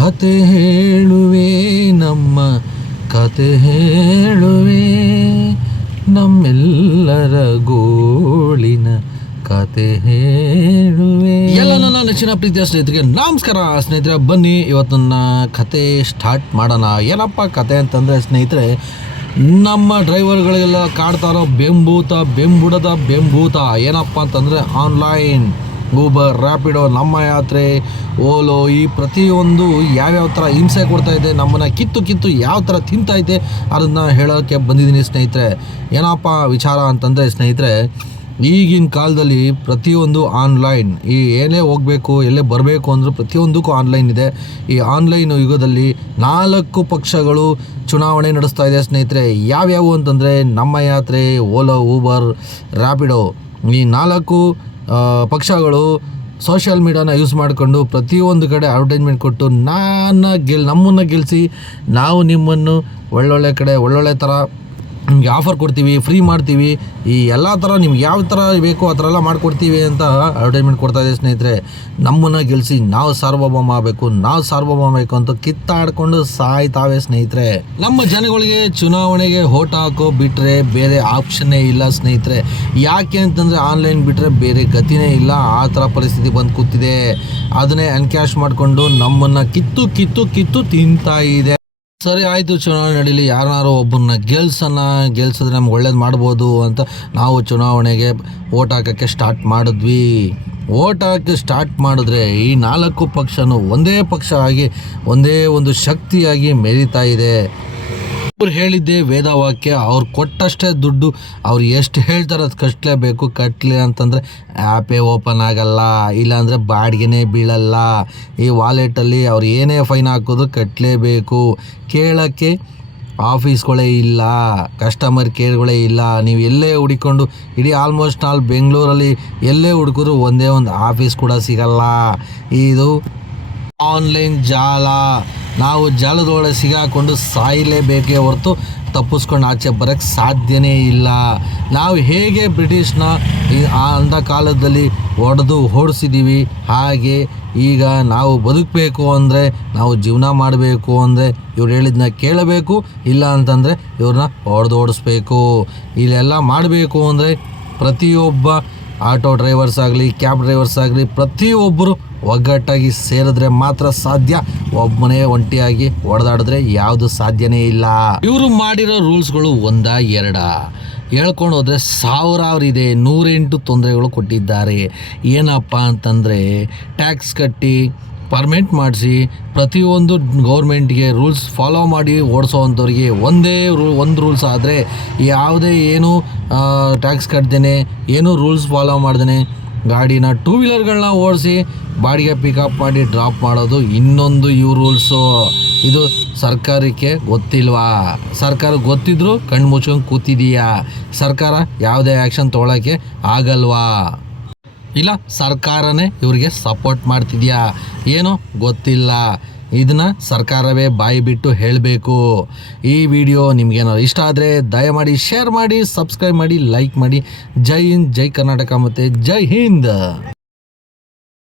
ಕತೆ ಹೇಳುವೆ ನಮ್ಮ ಕತೆ ಹೇಳುವೆ ನಮ್ಮೆಲ್ಲರ ಗೋಳಿನ ಕತೆ ಹೇಳುವೆ. ಎಲ್ಲ ನನ್ನ ನೆಚ್ಚಿನ ಪ್ರೀತಿಯ ಸ್ನೇಹಿತರಿಗೆ ನಮಸ್ಕಾರ. ಸ್ನೇಹಿತರೆ, ಬನ್ನಿ ಇವತ್ತನ್ನ ಕತೆ ಸ್ಟಾರ್ಟ್ ಮಾಡೋಣ. ಏನಪ್ಪ ಕತೆ ಅಂತಂದರೆ ಸ್ನೇಹಿತರೆ, ನಮ್ಮ ಡ್ರೈವರ್ಗಳಿಗೆಲ್ಲ ಕಾಡ್ತಾರೋ ಬೆಂಬೂತ ಏನಪ್ಪ ಅಂತಂದರೆ ಆನ್ಲೈನ್ ಊಬರ್, ರ್ಯಾಪಿಡೋ, ನಮ್ಮ ಯಾತ್ರೆ, ಓಲೋ, ಈ ಪ್ರತಿಯೊಂದು ಯಾವ್ಯಾವ ಥರ ಹಿಂಸೆ ಕೊಡ್ತಾಯಿದೆ, ನಮ್ಮನ್ನು ಕಿತ್ತು ಯಾವ ಥರ ತಿಂತೈತೆ ಅದನ್ನು ಹೇಳೋಕ್ಕೆ ಬಂದಿದ್ದೀನಿ ಸ್ನೇಹಿತರೆ. ಏನಪ್ಪ ವಿಚಾರ ಅಂತಂದರೆ ಸ್ನೇಹಿತರೆ, ಈಗಿನ ಕಾಲದಲ್ಲಿ ಪ್ರತಿಯೊಂದು ಆನ್ಲೈನ್. ಈ ಏನೇ ಹೋಗಬೇಕು ಎಲ್ಲೇ ಬರಬೇಕು ಅಂದರೂ ಪ್ರತಿಯೊಂದಕ್ಕೂ ಆನ್ಲೈನ್ ಇದೆ. ಈ ಆನ್ಲೈನ್ ಯುಗದಲ್ಲಿ 4 ಪಕ್ಷಗಳು ಚುನಾವಣೆ ನಡೆಸ್ತಾ ಇದೆ ಸ್ನೇಹಿತರೆ. ಯಾವ್ಯಾವು ಅಂತಂದರೆ ನಮ್ಮ ಯಾತ್ರೆ, ಓಲೋ, ಊಬರ್, ರ್ಯಾಪಿಡೋ. ಈ 4 ಪಕ್ಷಗಳು ಸೋಷಿಯಲ್ ಮೀಡಿಯಾನ ಯೂಸ್ ಮಾಡಿಕೊಂಡು ಪ್ರತಿಯೊಂದು ಕಡೆ ಅಡ್ವರ್ಟೈಸ್ಮೆಂಟ್ ಕೊಟ್ಟು ನಮ್ಮನ್ನು ಗೆಲ್ಲಿಸಿ ನಾವು ನಿಮ್ಮನ್ನು ಒಳ್ಳೊಳ್ಳೆ ಕಡೆ ಒಳ್ಳೊಳ್ಳೆ ಥರ ನಿಮಗೆ ಆಫರ್ ಕೊಡ್ತೀವಿ, ಫ್ರೀ ಮಾಡ್ತೀವಿ, ಈ ಎಲ್ಲ ಥರ ನಿಮ್ಗೆ ಯಾವ ಥರ ಬೇಕೋ ಆ ಥರ ಎಲ್ಲ ಮಾಡಿಕೊಡ್ತೀವಿ ಅಂತ ಅಡ್ವರ್ಟೈಸ್ಮೆಂಟ್ ಕೊಡ್ತಾಯಿದೆ ಸ್ನೇಹಿತರೆ. ನಮ್ಮನ್ನು ಗೆಲ್ಲಿಸಿ ನಾವು ಸಾರ್ವಭೌಮ ಆಗಬೇಕು ಅಂತ ಕಿತ್ತಾಡ್ಕೊಂಡು ಸಾಯ್ತಾವೆ ಸ್ನೇಹಿತರೆ. ನಮ್ಮ ಜನಗಳಿಗೆ ಚುನಾವಣೆಗೆ ಓಟ್ ಹಾಕೋ ಬಿಟ್ಟರೆ ಬೇರೆ ಆಪ್ಷನ್ನೇ ಇಲ್ಲ ಸ್ನೇಹಿತರೆ. ಯಾಕೆ ಅಂತಂದರೆ ಆನ್ಲೈನ್ ಬಿಟ್ಟರೆ ಬೇರೆ ಗತಿನೇ ಇಲ್ಲ. ಆ ಥರ ಪರಿಸ್ಥಿತಿ ಬಂದು ಕೂತಿದೆ. ಅದನ್ನೇ ಎನ್ಕ್ಯಾಶ್ ಮಾಡಿಕೊಂಡು ನಮ್ಮನ್ನು ಕಿತ್ತು ತಿಂತಾ ಇದೆ. ಸರಿ ಆಯಿತು, ಚುನಾವಣೆ ನಡೀಲಿ, ಯಾರನ್ನಾರು ಒಬ್ಬರನ್ನ ಗೆಲ್ಸಿದ್ರೆ ನಮ್ಗೆ ಒಳ್ಳೇದು ಮಾಡ್ಬೋದು ಅಂತ ನಾವು ಚುನಾವಣೆಗೆ ಓಟ್ ಹಾಕೋಕ್ಕೆ ಸ್ಟಾರ್ಟ್ ಮಾಡಿದ್ವಿ. ಓಟ್ ಹಾಕಿ ಸ್ಟಾರ್ಟ್ ಮಾಡಿದ್ರೆ ಈ 4 ಪಕ್ಷನೂ ಒಂದೇ ಪಕ್ಷ ಆಗಿ ಒಂದೇ ಒಂದು ಶಕ್ತಿಯಾಗಿ ಮೆರೀತಾ ಇದೆ. ಅವ್ರು ಹೇಳಿದ್ದೆ ವೇದವಾಕ್ಯ. ಅವ್ರು ಕೊಟ್ಟಷ್ಟೇ ದುಡ್ಡು, ಅವ್ರು ಎಷ್ಟು ಹೇಳ್ತಾರೆ ಅದು ಕಟ್ಟಲಿ ಅಂತಂದರೆ ಆ್ಯಪೇ ಓಪನ್ ಆಗಲ್ಲ, ಇಲ್ಲಾಂದರೆ ಬಾಡಿಗೆನೇ ಬೀಳಲ್ಲ. ಈ ವಾಲೆಟಲ್ಲಿ ಅವ್ರು ಏನೇ ಫೈನ್ ಹಾಕಿದ್ರು ಕಟ್ಟಲೇಬೇಕು. ಕೇಳೋಕ್ಕೆ ಆಫೀಸ್ಗಳೇ ಇಲ್ಲ, ಕಸ್ಟಮರ್ ಕೇರ್ಗಳೇ ಇಲ್ಲ. ನೀವು ಎಲ್ಲೇ ಹುಡುಕೊಂಡು ಇಡೀ ಆಲ್ಮೋಸ್ಟ್ ಆಲ್ ಬೆಂಗಳೂರಲ್ಲಿ ಎಲ್ಲೇ ಹುಡುಕಿದ್ರು ಒಂದೇ ಒಂದು ಆಫೀಸ್ ಕೂಡ ಸಿಗಲ್ಲ. ಇದು ಆನ್ಲೈನ್ ಜಾಲ. ನಾವು ಜಾಲದೊಳಗೆ ಸಿಗಾಕೊಂಡು ಸಾಯಲೇಬೇಕೇ ಹೊರತು ತಪ್ಪಿಸ್ಕೊಂಡು ಆಚೆ ಬರೋಕ್ಕೆ ಸಾಧ್ಯನೇ ಇಲ್ಲ. ನಾವು ಹೇಗೆ ಬ್ರಿಟಿಷ್ನ ಅಂದ ಕಾಲದಲ್ಲಿ ಓಡಿಸಿದ್ದೀವಿ, ಹಾಗೆ ಈಗ ನಾವು ಬದುಕಬೇಕು ಅಂದರೆ, ನಾವು ಜೀವನ ಮಾಡಬೇಕು ಅಂದರೆ ಇವ್ರು ಹೇಳಿದ್ದನ್ನ ಕೇಳಬೇಕು. ಇಲ್ಲ ಅಂತಂದರೆ ಇವ್ರನ್ನ ಓಡಿಸ್ಬೇಕು. ಇಲ್ಲೆಲ್ಲ ಮಾಡಬೇಕು ಅಂದರೆ ಪ್ರತಿಯೊಬ್ಬ ಆಟೋ ಡ್ರೈವರ್ಸ್ ಆಗಲಿ, ಕ್ಯಾಬ್ ಡ್ರೈವರ್ಸ್ ಆಗಲಿ, ಪ್ರತಿಯೊಬ್ಬರು ಒಗ್ಗಟ್ಟಾಗಿ ಸೇರಿದ್ರೆ ಮಾತ್ರ ಸಾಧ್ಯ. ಒಬ್ಬನೇ ಒಂಟಿಯಾಗಿ ಹೊಡೆದಾಡಿದ್ರೆ ಯಾವುದು ಸಾಧ್ಯನೇ ಇಲ್ಲ. ಇವರು ಮಾಡಿರೋ ರೂಲ್ಸ್ಗಳು 1-2 ಹೇಳ್ಕೊಂಡು ಹೋದರೆ 1000 ಇದೆ. 108 ತೊಂದರೆಗಳು ಕೊಟ್ಟಿದ್ದಾರೆ. ಏನಪ್ಪ ಅಂತಂದರೆ ಟ್ಯಾಕ್ಸ್ ಕಟ್ಟಿ ಪರ್ಮಿಟ್ ಮಾಡಿಸಿ ಪ್ರತಿಯೊಂದು ಗೌರ್ಮೆಂಟ್ಗೆ ರೂಲ್ಸ್ ಫಾಲೋ ಮಾಡಿ ಓಡಿಸೋವಂಥವ್ರಿಗೆ ಒಂದು ರೂಲ್ಸ್ ಆದರೆ, ಯಾವುದೇ ಏನು ಟ್ಯಾಕ್ಸ್ ಕಟ್ದೇನೆ, ಏನೂ ರೂಲ್ಸ್ ಫಾಲೋ ಮಾಡ್ದೇ ಗಾಡಿನ 2 ವೀಲರ್ಗಳನ್ನ ಓಡಿಸಿ ಬಾಡಿಗೆ ಪಿಕಪ್ ಮಾಡಿ ಡ್ರಾಪ್ ಮಾಡೋದು ಇನ್ನೊಂದು ರೂಲ್ಸು. ಇದು ಸರ್ಕಾರಕ್ಕೆ ಗೊತ್ತಿಲ್ವಾ? ಸರ್ಕಾರಕ್ಕೆ ಗೊತ್ತಿದ್ರೂ ಕಣ್ಣು ಮುಚ್ಕೊಂಡು ಕೂತಿದೀಯಾ? ಸರ್ಕಾರ ಯಾವುದೇ ಆ್ಯಕ್ಷನ್ ತೊಗೊಳಕ್ಕೆ ಆಗಲ್ವಾ? ಇಲ್ಲ ಸರ್ಕಾರನೇ ಇವ್ರಿಗೆ ಸಪೋರ್ಟ್ ಮಾಡ್ತಿದ್ಯಾ? ಏನೋ ಗೊತ್ತಿಲ್ಲ. ಇದನ್ನು ಸರ್ಕಾರವೇ ಬಾಯಿ ಬಿಟ್ಟು ಹೇಳಬೇಕು. ಈ ವಿಡಿಯೋ ನಿಮಗೇನಾದ್ರು ಇಷ್ಟ ಆದರೆ ದಯಮಾಡಿ ಶೇರ್ ಮಾಡಿ, ಸಬ್ಸ್ಕ್ರೈಬ್ ಮಾಡಿ, ಲೈಕ್ ಮಾಡಿ. ಜೈ ಹಿಂದ್, ಜೈ ಕರ್ನಾಟಕ ಮತ್ತು ಜೈ ಹಿಂದ್.